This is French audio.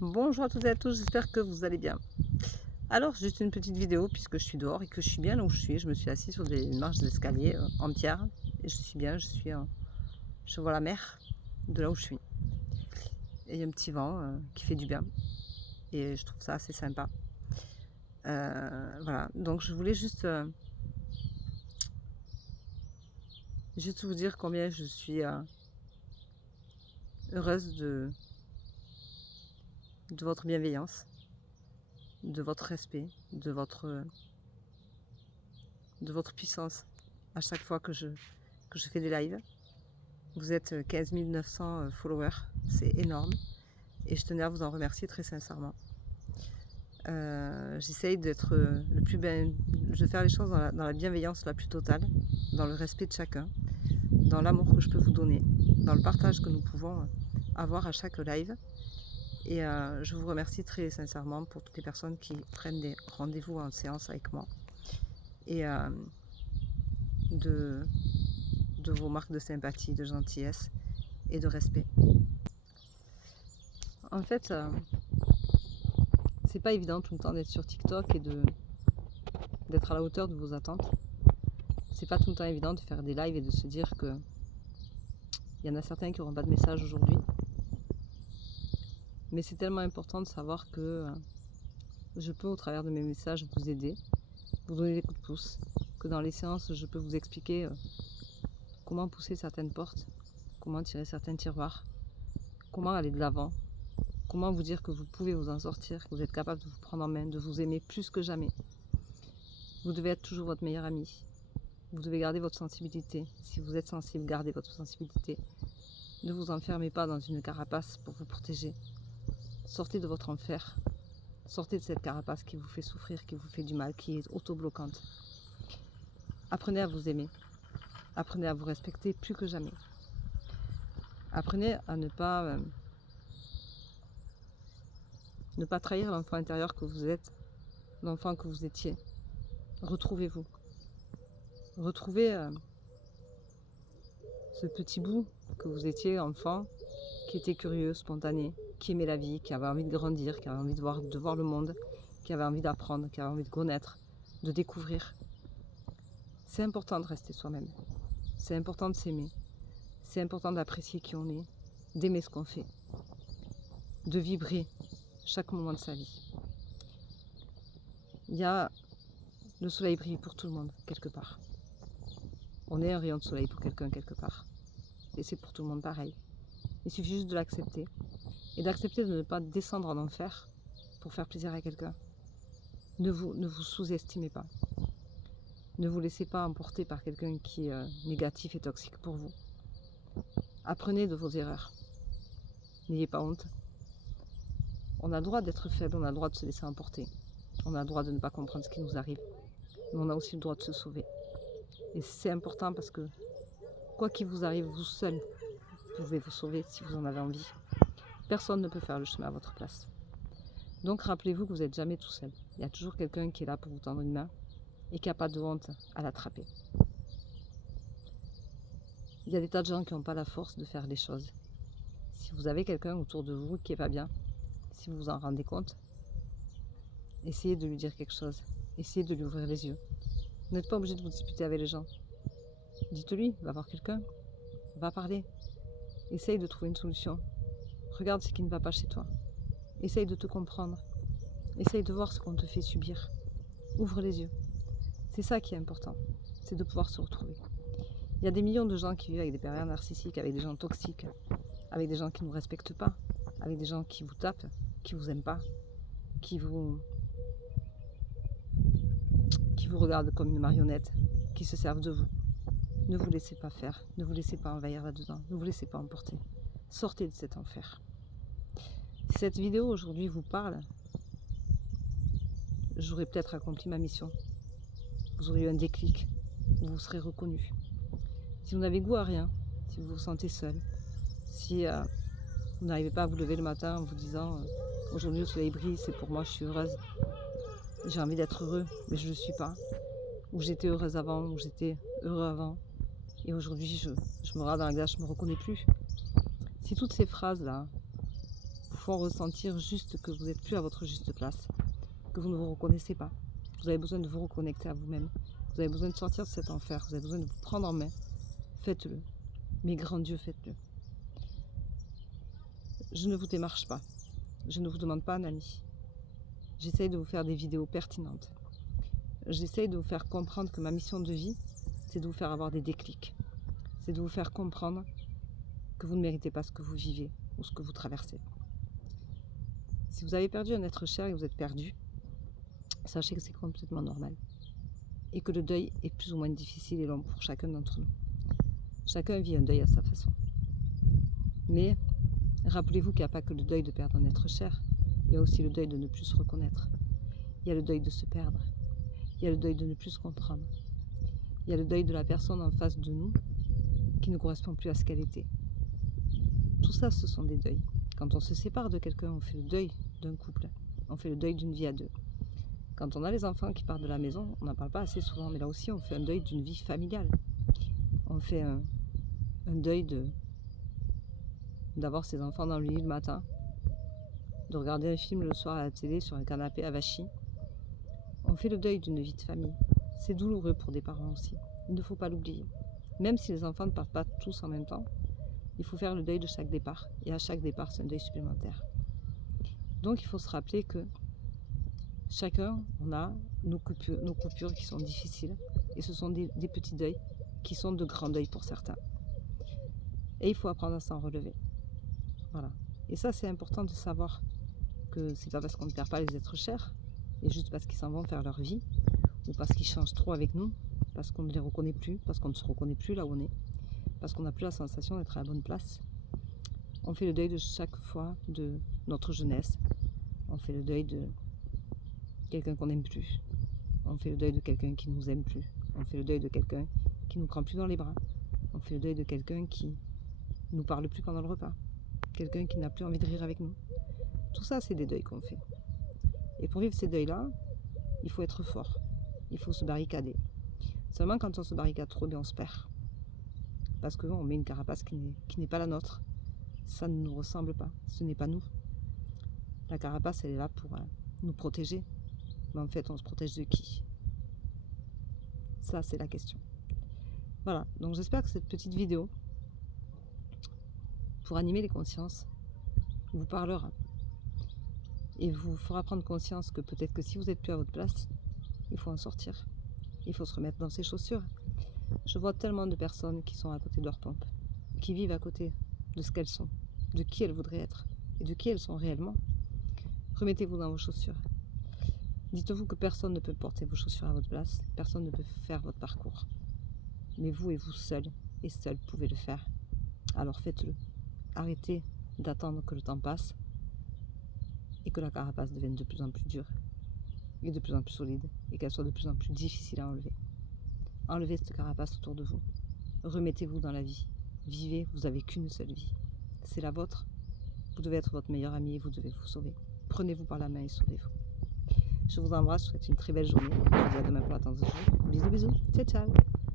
Bonjour à toutes et à tous, j'espère que vous allez bien. Alors, juste une petite vidéo puisque je suis dehors et que je suis bien là où je suis. Je me suis assise sur des marches d'escalier en pierre et je suis bien, je vois la mer de là où je suis. Et il y a un petit vent qui fait du bien et je trouve ça assez sympa. Voilà, donc je voulais juste vous dire combien je suis heureuse de votre bienveillance, de votre respect, de votre puissance à chaque fois que je fais des lives. Vous êtes 15 900 followers, c'est énorme. Et je tenais à vous en remercier très sincèrement. J'essaye d'être le plus bien, de faire les choses dans la bienveillance la plus totale, dans le respect de chacun, dans l'amour que je peux vous donner, dans le partage que nous pouvons avoir à chaque live. Et je vous remercie très sincèrement pour toutes les personnes qui prennent des rendez-vous en séance avec moi. Et de, de vos marques de sympathie, de gentillesse et de respect. En fait, c'est pas évident tout le temps d'être sur TikTok et d'être à la hauteur de vos attentes. C'est pas tout le temps évident de faire des lives et de se dire que il y en a certains qui n'auront pas de message aujourd'hui. Mais c'est tellement important de savoir que je peux, au travers de mes messages, vous aider, vous donner des coups de pouce, que dans les séances, je peux vous expliquer comment pousser certaines portes, comment tirer certains tiroirs, comment aller de l'avant, comment vous dire que vous pouvez vous en sortir, que vous êtes capable de vous prendre en main, de vous aimer plus que jamais. Vous devez être toujours votre meilleur ami. Vous devez garder votre sensibilité. Si vous êtes sensible, gardez votre sensibilité. Ne vous enfermez pas dans une carapace pour vous protéger. Sortez de votre enfer. Sortez de cette carapace qui vous fait souffrir, qui vous fait du mal, qui est auto-bloquante. Apprenez à vous aimer. Apprenez à vous respecter plus que jamais. Apprenez à ne pas trahir l'enfant intérieur que vous êtes, l'enfant que vous étiez. Retrouvez-vous. Retrouvez ce petit bout que vous étiez enfant, qui était curieux, spontané, qui aimait la vie, qui avait envie de grandir, qui avait envie de voir le monde, qui avait envie d'apprendre, qui avait envie de connaître, de découvrir. C'est important de rester soi-même. C'est important de s'aimer. C'est important d'apprécier qui on est, d'aimer ce qu'on fait, de vibrer chaque moment de sa vie. Le soleil brille pour tout le monde, quelque part. On est un rayon de soleil pour quelqu'un, quelque part. Et c'est pour tout le monde pareil. Il suffit juste de l'accepter. Et d'accepter de ne pas descendre en enfer pour faire plaisir à quelqu'un. Ne vous sous-estimez pas. Ne vous laissez pas emporter par quelqu'un qui est négatif et toxique pour vous. Apprenez de vos erreurs. N'ayez pas honte. On a le droit d'être faible, on a le droit de se laisser emporter. On a le droit de ne pas comprendre ce qui nous arrive. Mais on a aussi le droit de se sauver. Et c'est important parce que quoi qu'il vous arrive, vous seul pouvez vous sauver si vous en avez envie. Personne ne peut faire le chemin à votre place. Donc rappelez-vous que vous n'êtes jamais tout seul. Il y a toujours quelqu'un qui est là pour vous tendre une main et qui n'a pas de honte à l'attraper. Il y a des tas de gens qui n'ont pas la force de faire les choses. Si vous avez quelqu'un autour de vous qui n'est pas bien, si vous vous en rendez compte, essayez de lui dire quelque chose. Essayez de lui ouvrir les yeux. Vous n'êtes pas obligé de vous disputer avec les gens. Dites-lui, va voir quelqu'un, va parler. Essaye de trouver une solution. Regarde ce qui ne va pas chez toi. Essaye de te comprendre. Essaye de voir ce qu'on te fait subir. Ouvre les yeux. C'est ça qui est important. C'est de pouvoir se retrouver. Il y a des millions de gens qui vivent avec des pervers narcissiques, avec des gens toxiques, avec des gens qui ne vous respectent pas, avec des gens qui vous tapent, qui vous aiment pas, qui vous regardent comme une marionnette, qui se servent de vous. Ne vous laissez pas faire, ne vous laissez pas envahir là-dedans, ne vous laissez pas emporter. Sortez de cet enfer. Si cette vidéo aujourd'hui vous parle, j'aurais peut-être accompli ma mission. Vous aurez eu un déclic, vous serez reconnu. Si vous n'avez goût à rien, si vous vous sentez seul, si vous n'arrivez pas à vous lever le matin en vous disant aujourd'hui le soleil brille, c'est pour moi, je suis heureuse, j'ai envie d'être heureux, mais je ne le suis pas, ou j'étais heureuse avant, ou j'étais heureux avant, et aujourd'hui je me regarde dans la glace, je ne me reconnais plus. Si toutes ces phrases-là vous font ressentir juste que vous n'êtes plus à votre juste place, que vous ne vous reconnaissez pas. Vous avez besoin de vous reconnecter à vous-même. Vous avez besoin de sortir de cet enfer. Vous avez besoin de vous prendre en main. Faites-le. Mais grand Dieu, faites-le. Je ne vous démarche pas. Je ne vous demande pas un ami. J'essaye de vous faire des vidéos pertinentes. J'essaye de vous faire comprendre que ma mission de vie, c'est de vous faire avoir des déclics. C'est de vous faire comprendre que vous ne méritez pas ce que vous vivez ou ce que vous traversez. Si vous avez perdu un être cher et que vous êtes perdu, sachez que c'est complètement normal. Et que le deuil est plus ou moins difficile et long pour chacun d'entre nous. Chacun vit un deuil à sa façon. Mais rappelez-vous qu'il n'y a pas que le deuil de perdre un être cher, il y a aussi le deuil de ne plus se reconnaître. Il y a le deuil de se perdre. Il y a le deuil de ne plus se comprendre. Il y a le deuil de la personne en face de nous qui ne correspond plus à ce qu'elle était. Tout ça, ce sont des deuils. Quand on se sépare de quelqu'un, on fait le deuil d'un couple. On fait le deuil d'une vie à deux. Quand on a les enfants qui partent de la maison, on n'en parle pas assez souvent, mais là aussi, on fait un deuil d'une vie familiale. On fait un deuil d'avoir ses enfants dans le lit le matin, de regarder un film le soir à la télé sur un canapé à Vichy. On fait le deuil d'une vie de famille. C'est douloureux pour des parents aussi. Il ne faut pas l'oublier. Même si les enfants ne partent pas tous en même temps, il faut faire le deuil de chaque départ. Et à chaque départ, c'est un deuil supplémentaire. Donc il faut se rappeler que chacun, on a nos coupures qui sont difficiles. Et ce sont des petits deuils qui sont de grands deuils pour certains. Et il faut apprendre à s'en relever. Voilà. Et ça, c'est important de savoir que c'est pas parce qu'on ne perd pas les êtres chers, et juste parce qu'ils s'en vont faire leur vie, ou parce qu'ils changent trop avec nous, parce qu'on ne les reconnaît plus, parce qu'on ne se reconnaît plus là où on est, parce qu'on n'a plus la sensation d'être à la bonne place. On fait le deuil de chaque fois de notre jeunesse. On fait le deuil de quelqu'un qu'on n'aime plus. On fait le deuil de quelqu'un qui ne nous aime plus. On fait le deuil de quelqu'un qui ne nous prend plus dans les bras. On fait le deuil de quelqu'un qui ne nous parle plus pendant le repas. Quelqu'un qui n'a plus envie de rire avec nous. Tout ça, c'est des deuils qu'on fait. Et pour vivre ces deuils-là, il faut être fort. Il faut se barricader. Seulement quand on se barricade trop, on se perd. Parce qu'on met une carapace qui n'est pas la nôtre. Ça ne nous ressemble pas. Ce n'est pas nous. La carapace, elle est là pour nous protéger. Mais en fait, on se protège de qui? Ça, c'est la question. Voilà. Donc j'espère que cette petite vidéo, pour animer les consciences, vous parlera. Et vous fera prendre conscience que peut-être que si vous n'êtes plus à votre place, il faut en sortir. Il faut se remettre dans ses chaussures. Je vois tellement de personnes qui sont à côté de leur pompe, qui vivent à côté de ce qu'elles sont, de qui elles voudraient être et de qui elles sont réellement. Remettez-vous dans vos chaussures. Dites-vous que personne ne peut porter vos chaussures à votre place, personne ne peut faire votre parcours. Mais vous et vous seuls et seuls pouvez le faire. Alors faites-le. Arrêtez d'attendre que le temps passe et que la carapace devienne de plus en plus dure et de plus en plus solide et qu'elle soit de plus en plus difficile à enlever. Enlevez cette carapace autour de vous. Remettez-vous dans la vie. Vivez, vous n'avez qu'une seule vie. C'est la vôtre. Vous devez être votre meilleur ami et vous devez vous sauver. Prenez-vous par la main et sauvez-vous. Je vous embrasse, je vous souhaite une très belle journée. Je vous dis à demain pour la tendance de jour. Bisous, bisous. Ciao, ciao.